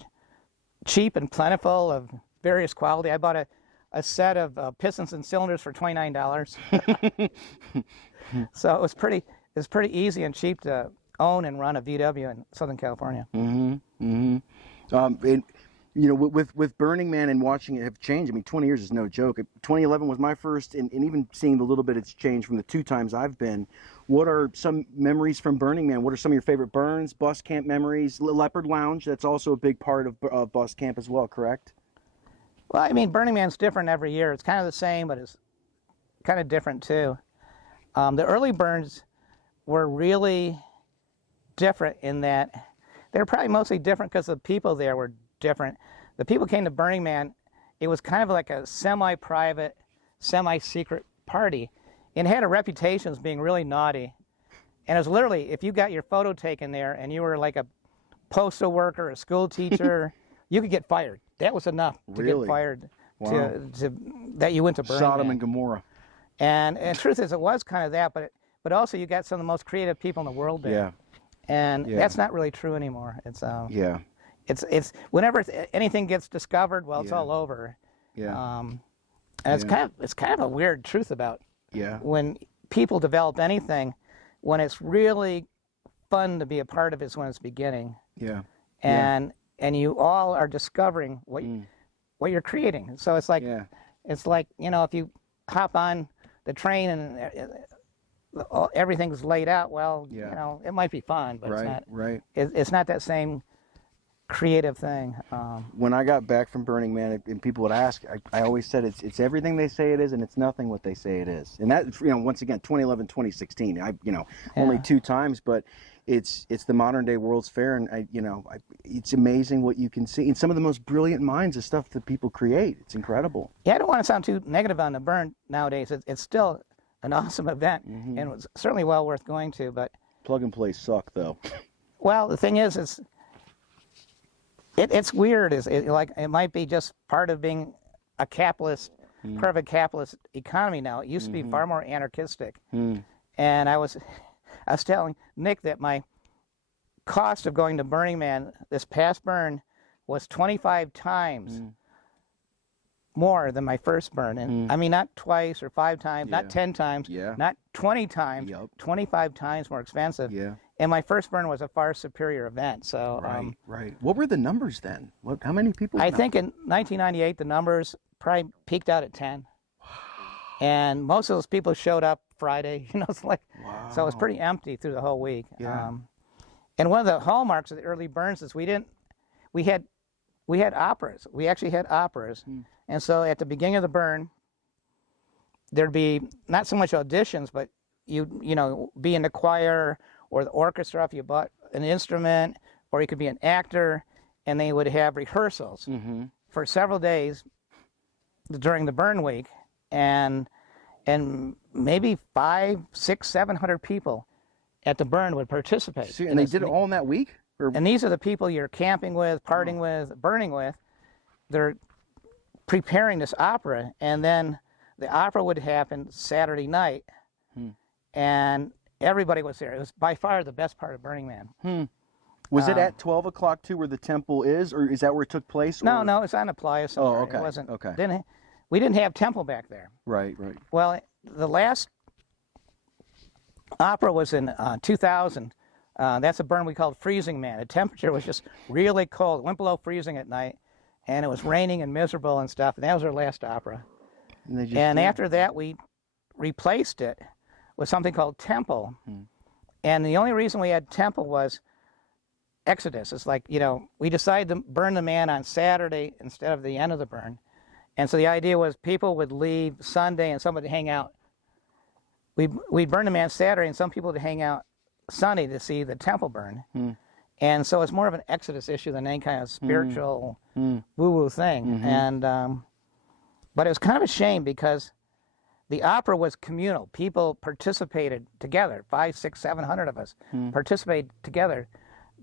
cheap and plentiful, of various quality. I bought a set of pistons and cylinders for $29. So it was pretty easy and cheap to own and run a VW in Southern California. You know, with Burning Man and watching it have changed. I mean, 20 years is no joke. 2011 was my first, and even seeing the little bit it's changed from the 2 times I've been. What are some memories from Burning Man? What are some of your favorite burns, bus camp memories? Leopard Lounge, that's also a big part of bus camp as well, correct? Well, I mean, Burning Man's different every year. It's kind of the same, but it's kind of different too. The early burns were really different in that they were probably mostly different because the people there were different. The people came to Burning Man, it was kind of like a semi-private, semi-secret party, and it had a reputation as being really naughty. And it was literally, if you got your photo taken there and you were like a postal worker, a school teacher, you could get fired. That was enough to get fired. Wow. to that you went to Burning Sodom Man. and Gomorrah. And the truth is, it was kind of that, but also you got some of the most creative people in the world there. Yeah. And that's not really true anymore. It's It's whenever anything gets discovered, well, it's all over. Yeah. And it's kind of a weird truth about when people develop anything, when it's really fun to be a part of is when it's beginning. Yeah. And you all are discovering what you're creating. So it's like you know, if you hop on the train and everything's laid out, well, you know, it might be fun, but it's not. Right. It's not that same creative thing. When I got back from Burning Man, and people would ask, I always said it's everything they say it is, and it's nothing what they say it is. And that, you know, once again, 2011, 2016. Only 2 times, but it's the modern day World's Fair, and it's amazing what you can see. And some of the most brilliant minds of stuff that people create. It's incredible. Yeah, I don't want to sound too negative on the burn nowadays. It's still an awesome event, and it was certainly well worth going to. But plug and play suck, though. Well, the thing is, it's weird. It might be just part of being a capitalist, part of a capitalist economy now. It used to be far more anarchistic. And I was telling Nick that my cost of going to Burning Man this past burn was 25 times more than my first burn. And I mean, not twice or 5 times, not 10 times, not 20 times, 25 times more expensive. And my first burn was a far superior event. So right. What were the numbers then? How many people? I think in 1998 the numbers probably peaked out at 10. And most of those people showed up Friday. You know, it's like so it was pretty empty through the whole week. And one of the hallmarks of the early burns is we had operas. We actually had operas. And so at the beginning of the burn, there'd be not so much auditions, but you know, be in the choir or the orchestra if you bought an instrument, or you could be an actor, and they would have rehearsals for several days during the burn week, and maybe 500, 600, 700 people at the burn would participate. And they did it all in that week? And these are the people you're camping with, partying with, burning with. They're preparing this opera, and then the opera would happen Saturday night, and everybody was there. It was by far the best part of Burning Man. Was it at 12 o'clock too, where the temple is, or is that where it took place? No, it's on a playa somewhere. Oh, okay. It wasn't. Okay. We didn't have temple back there. Right. Well, the last opera was in 2000. That's a burn we called Freezing Man. The temperature was just really cold. It went below freezing at night, and it was raining and miserable and stuff. And that was our last opera. And after that, we replaced it with something called Temple. And the only reason we had Temple was Exodus. It's like, you know, we decided to burn the man on Saturday instead of the end of the burn. And so the idea was people would leave Sunday and somebody would hang out. We'd burn the man Saturday and some people would hang out Sunday to see the temple burn. And so it's more of an Exodus issue than any kind of spiritual woo-woo thing. And but it was kind of a shame because the opera was communal. People participated together. 500, 600, 700 of us participated together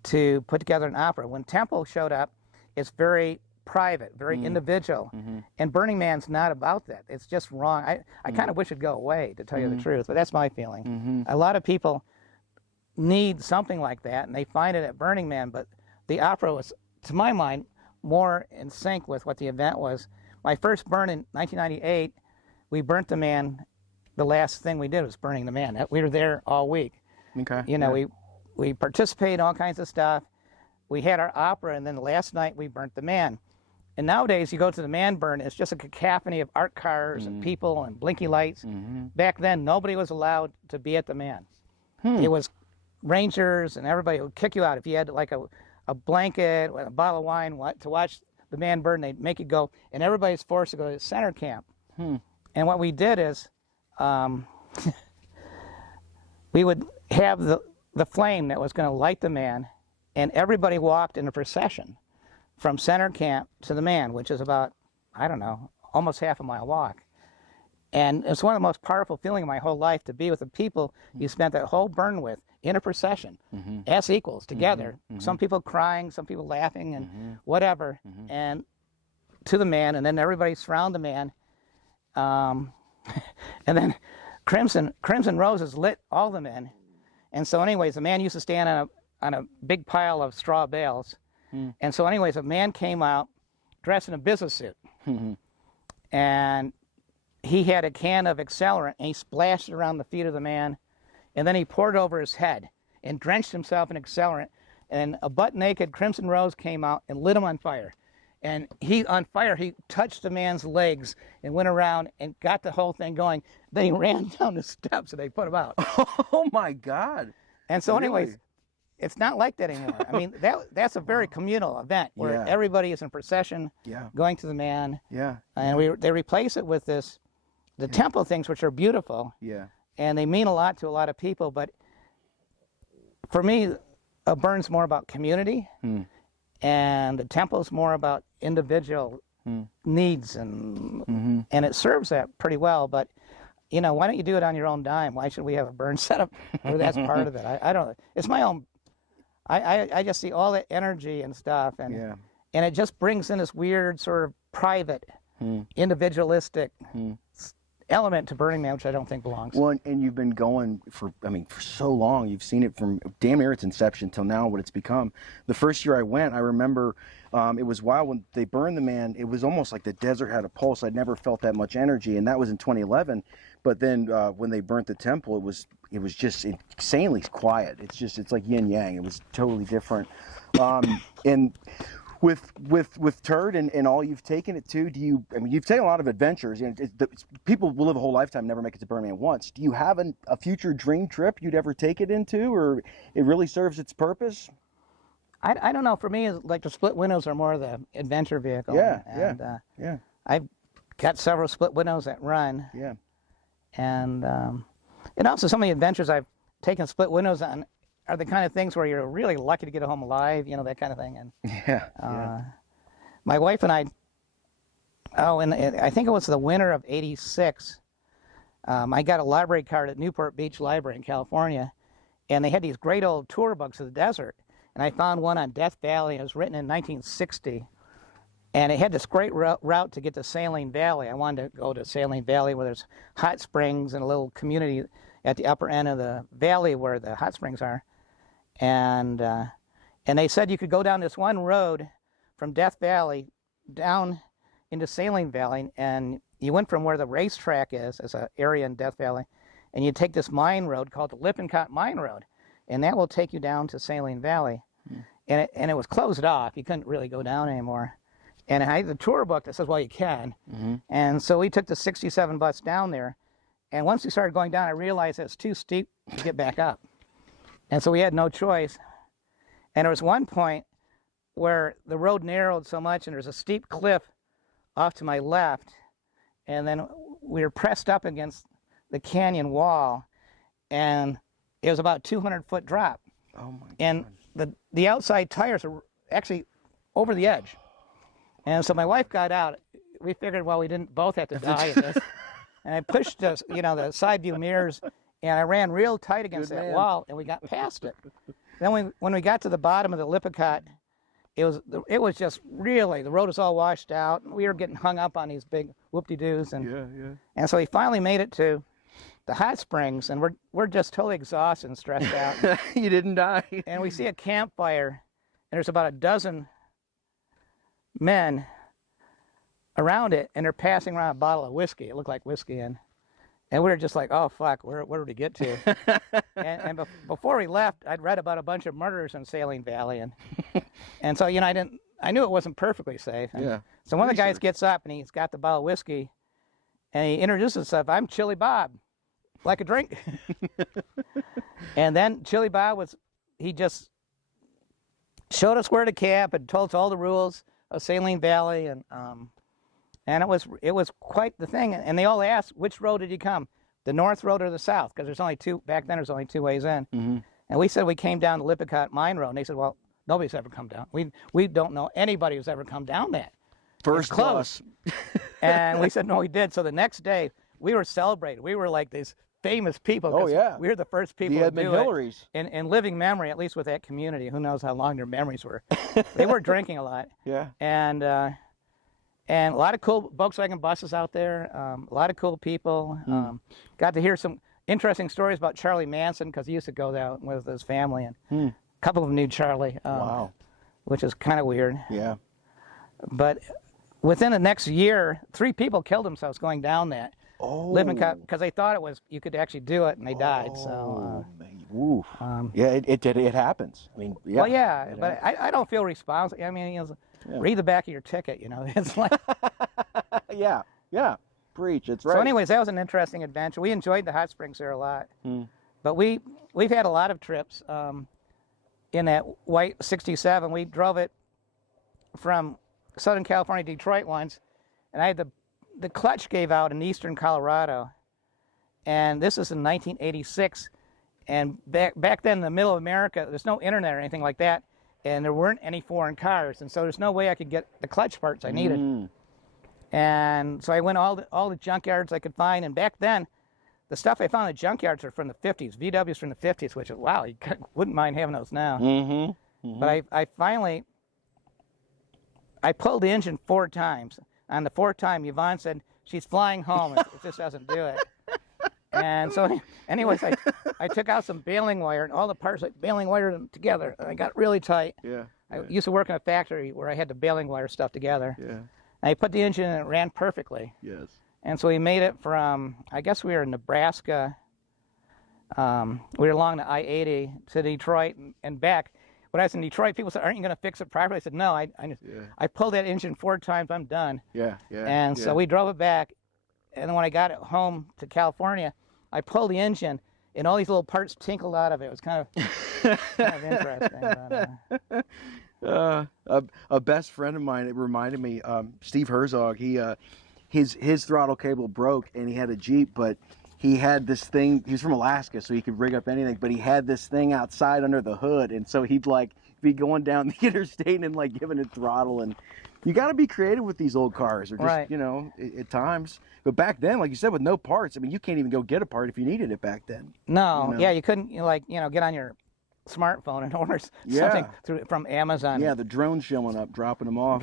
to put together an opera. When Temple showed up, it's very private, very individual. And Burning Man's not about that. It's just wrong. I kind of wish it'd go away, to tell you the truth, but that's my feeling. A lot of people need something like that, and they find it at Burning Man, but the opera was, to my mind, more in sync with what the event was. My first burn in 1998, we burnt the man. The last thing we did was burning the man. We were there all week. Okay. You know, we participated in all kinds of stuff. We had our opera, and then the last night we burnt the man. And nowadays, you go to the man burn, it's just a cacophony of art cars and people and blinky lights. Back then, nobody was allowed to be at the man. It was rangers and everybody would kick you out. If you had like a blanket, a bottle of wine to watch the man burn, they'd make you go. And everybody's forced to go to center camp. And what we did is we would have the flame that was going to light the man, and everybody walked in a procession from center camp to the man, which is about, I don't know, almost half a mile walk. And it's one of the most powerful feelings of my whole life to be with the people you spent that whole burn with in a procession, as equals, together. Some people crying, some people laughing, and whatever, and to the man, and then everybody surround the man. And then Crimson Roses lit all the men. And so anyways, the man used to stand on a big pile of straw bales. And so anyways, a man came out dressed in a business suit. And he had a can of accelerant, and he splashed it around the feet of the man. And then he poured it over his head and drenched himself in accelerant. And a butt-naked Crimson Rose came out and lit him on fire. And he touched the man's legs and went around and got the whole thing going. Then he ran down the steps and they put him out. Oh my God. And so Really? anyways, it's not like that anymore. I mean, that's a very communal event where everybody is in procession going to the man. Yeah. And they replace it with the temple things, which are beautiful. Yeah. And they mean a lot to a lot of people. But for me, a burn's more about community. And the temple's more about individual needs, and it serves that pretty well. But you know, why don't you do it on your own dime? Why should we have a burn setup where that's part of it? I don't. It's my own. I just see all that energy and stuff, and it just brings in this weird sort of private, individualistic element to Burning Man, which I don't think belongs. Well, and you've been going for so long. You've seen it from damn near its inception till now, what it's become. The first year I went, I remember it was wild when they burned the man. It was almost like the desert had a pulse. I'd never felt that much energy, and that was in 2011. But then when they burnt the temple, it was just insanely quiet. It's like yin yang. It was totally different. And with Turd and all you've taken it to, you've taken a lot of adventures. You know, people will live a whole lifetime, never make it to Burning Man once. Do you have a future dream trip you'd ever take it into, or it really serves its purpose? I don't know. For me, it's like the split windows are more the adventure vehicle. Yeah. I've got several split windows that run. Yeah. And also some of the adventures I've taken split windows on are the kind of things where you're really lucky to get home alive, you know, that kind of thing. And my wife and I, I think it was the winter of '86, I got a library card at Newport Beach Library in California, and they had these great old tour books of the desert. And I found one on Death Valley. It was written in 1960. And it had this great route to get to Saline Valley. I wanted to go to Saline Valley where there's hot springs and a little community at the upper end of the valley where the hot springs are. And they said you could go down this one road from Death Valley down into Saline Valley, and you went from where the racetrack is, as an area in Death Valley, and you take this mine road called the Lippincott Mine Road, and that will take you down to Saline Valley. And it was closed off. You couldn't really go down anymore. And I had the tour book that says, well, you can. And so we took the 67 bus down there. And once we started going down, I realized it was too steep to get back up. And so we had no choice. And there was one point where the road narrowed so much, and there's a steep cliff off to my left. And then we were pressed up against the canyon wall. And it was about a 200-foot drop. Oh, my And the outside tires were actually over the edge. And so my wife got out. We figured, well, we didn't both have to die at this. And I pushed the side view mirrors, and I ran real tight against that wall, and we got past it. Then when we got to the bottom of the Lippincott, it was just really, the road was all washed out. And we were getting hung up on these big whoop-de-doos. And so we finally made it to the hot springs, and we're just totally exhausted and stressed out. You didn't die. And we see a campfire, and there's about a dozen men around it, and they're passing around a bottle of whiskey. It looked like whiskey, and we were just like, oh fuck, where did we get to? before we left, I'd read about a bunch of murders in Saline Valley, and so I didn't I knew it wasn't perfectly safe. And Yeah. so one of the guys Research. gets up and he's got the bottle of whiskey, and he introduces himself. I'm Chili Bob, like a drink. And then Chili Bob he just showed us where to camp and told us all the rules of Saline Valley, and it was quite the thing. And they all asked, which road did you come, the north road or the south? Because there's only two back then. There's only two ways in. Mm-hmm. And we said we came down the Lippincott Mine Road, and they said, well, nobody's ever come down. We don't know anybody who's ever come down that. First It's close. And we said, no, we did. So the next day, we were celebrated. We were like these famous people. 'cause Oh, yeah. we were the first people The to Edmund do Hillarys. it in living memory, at least with that community. Who knows how long their memories were. They were drinking a lot. Yeah. And a lot of cool Volkswagen buses out there, a lot of cool people. Got to hear some interesting stories about Charlie Manson, because he used to go out with his family, and a couple of them knew Charlie, Wow. which is kind of weird. Yeah. But within the next year, 3 people killed themselves going down that. Oh. Lippincott, because they thought you could actually do it, and they died. Oh, So, man. Oof. Yeah, it happens. I mean, yeah. well, yeah, it but happens. I don't feel responsible. I mean, read the back of your ticket. It's like. Yeah. Preach. It's right. So, anyways, that was an interesting adventure. We enjoyed the hot springs there a lot. But we've had a lot of trips. In that white '67, we drove it from Southern California to Detroit once, and I had the clutch gave out in eastern Colorado, and this is in 1986. And back then in the middle of America, there's no internet or anything like that, and there weren't any foreign cars, and so there's no way I could get the clutch parts I needed. And so I went all the junkyards I could find, and back then, the stuff I found in the junkyards are from the 50s, VWs from the 50s, which is, wow, you wouldn't mind having those now. But I finally pulled the engine 4 times. On the 4th time, Yvonne said, she's flying home if this doesn't do it. And so, anyways, I took out some baling wire, and all the parts, like baling wire them together, and I got really tight. Yeah. I used to work in a factory where I had the baling wire stuff together. Yeah. And I put the engine in, and it ran perfectly. Yes. And so we made it from, I guess we were in Nebraska. We were along the I-80 to Detroit and back. When I was in Detroit, people said, aren't you going to fix it properly? I said, no, I pulled that engine 4 times, I'm done. Yeah. And so we drove it back. And then when I got it home to California, I pulled the engine, and all these little parts tinkled out of it. It was kind of interesting. But, A best friend of mine, it reminded me, Steve Herzog, his throttle cable broke, and he had a Jeep, but he had this thing, he was from Alaska, so he could rig up anything, but he had this thing outside under the hood, and so he'd be going down the interstate and giving it throttle, and you got to be creative with these old cars, or just, right. At times. But back then, like you said, with no parts, I mean, you can't even go get a part if you needed it back then. No, yeah, you couldn't, get on your smartphone and order something from Amazon. Yeah, the drones showing up, dropping them off.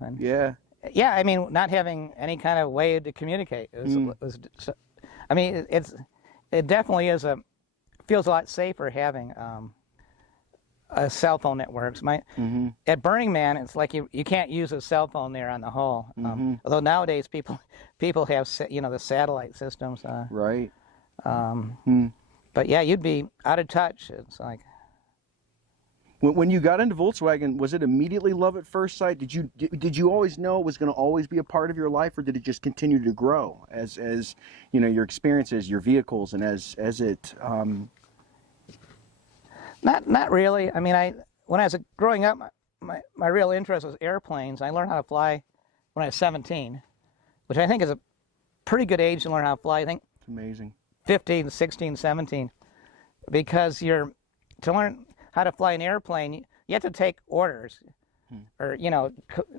And Yeah. Yeah, I mean, not having any kind of way to communicate. I mean, it definitely feels a lot safer having a cell phone that works. At Burning Man, it's like you can't use a cell phone there on the whole. Although nowadays people have the satellite systems. Right. But yeah, you'd be out of touch. It's like. When you got into Volkswagen, was it immediately love at first sight? Did you always know it was going to always be a part of your life, or did it just continue to grow as your experiences, your vehicles, and as it? Not really. I mean, when I was growing up, my real interest was airplanes. I learned how to fly when I was 17, which I think is a pretty good age to learn how to fly. I think It's amazing. 15, 16, 17, because to learn how to fly an airplane, you have to take orders, or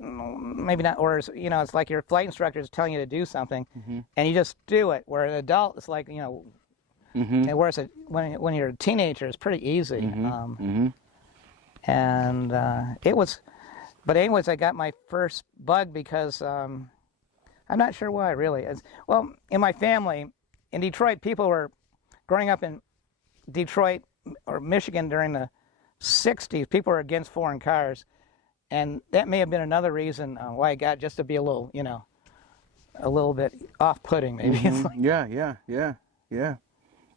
maybe not orders. It's like your flight instructor is telling you to do something, and you just do it. Where an adult, it's like and whereas when you're a teenager, it's pretty easy. And it was, but anyways, I got my first bug because I'm not sure why really. Well, in my family, in Detroit, people were growing up in Detroit or Michigan during the 60s. People were against foreign cars, and that may have been another reason why I got, just to be a little bit off-putting maybe. Yeah.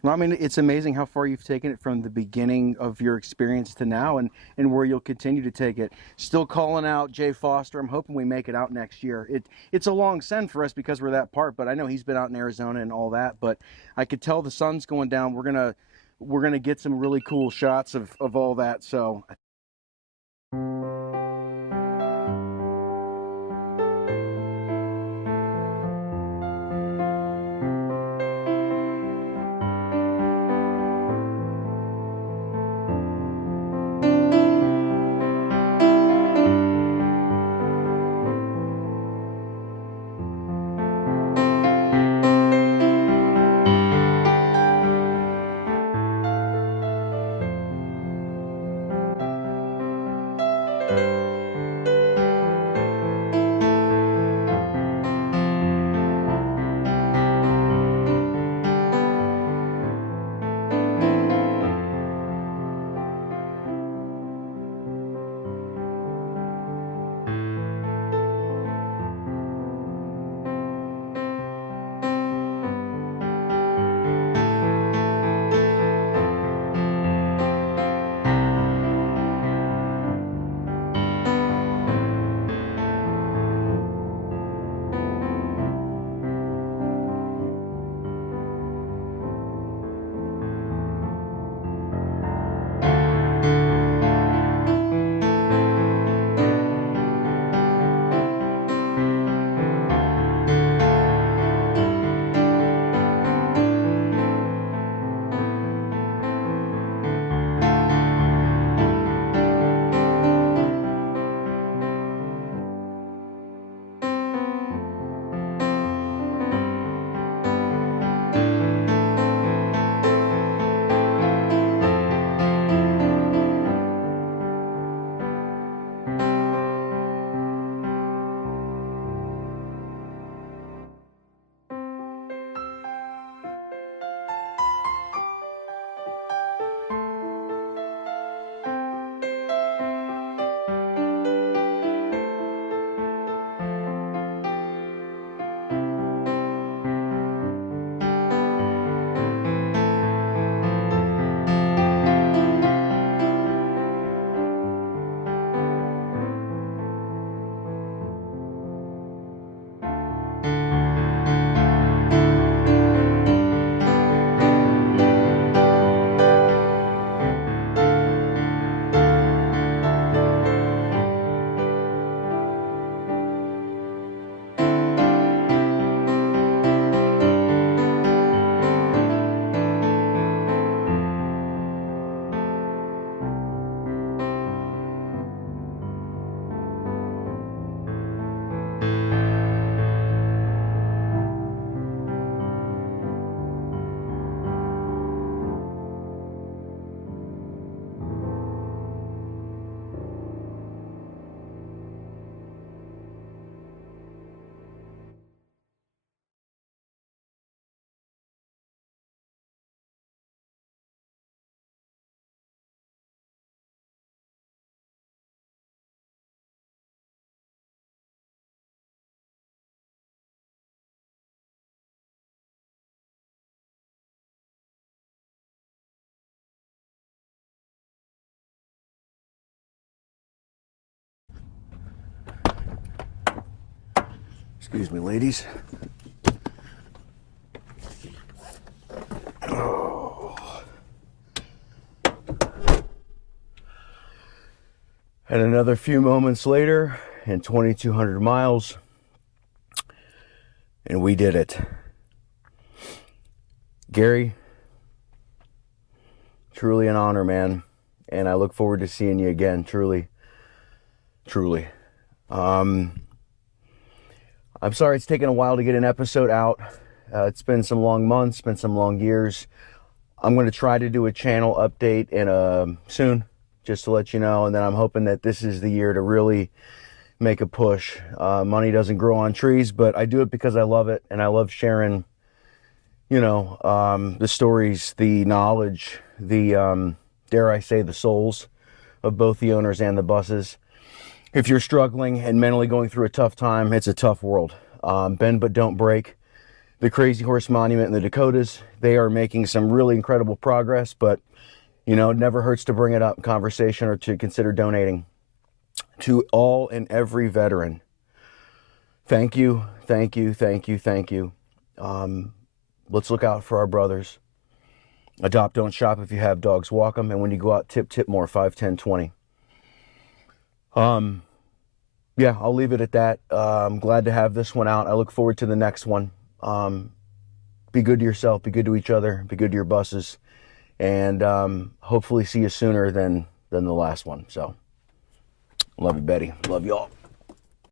Well, I mean, it's amazing how far you've taken it from the beginning of your experience to now, and where you'll continue to take it. Still calling out Jay Foster. I'm hoping we make it out next year. It's a long send for us because we're that part, but I know he's been out in Arizona and all that. But I could tell the sun's going down. We're gonna get some really cool shots of all that. So. Excuse me, ladies. Oh. And another few moments later, and 2,200 miles, and we did it. Gary, truly an honor, man. And I look forward to seeing you again, truly. Truly. I'm sorry it's taken a while to get an episode out. It's been some long months, been some long years. I'm going to try to do a channel update soon, just to let you know. And then I'm hoping that this is the year to really make a push. Money doesn't grow on trees, but I do it because I love it. And I love sharing, the stories, the knowledge, the, dare I say, the souls of both the owners and the buses. If you're struggling and mentally going through a tough time, it's a tough world. Bend but don't break. the Crazy Horse Monument in the Dakotas. They are making some really incredible progress, but you know, it never hurts to bring it up in conversation or to consider donating. To all and every veteran, thank you, thank you, thank you, thank you. Let's look out for our brothers. Adopt, don't shop. If you have dogs, walk them. And when you go out, tip more, 5, 10, 20. Yeah, I'll leave it at that. I'm glad to have this one out. I look forward to the next one. Be good to yourself, be good to each other, be good to your buses, and hopefully see you sooner than the last one. So, love you, Betty. Love y'all.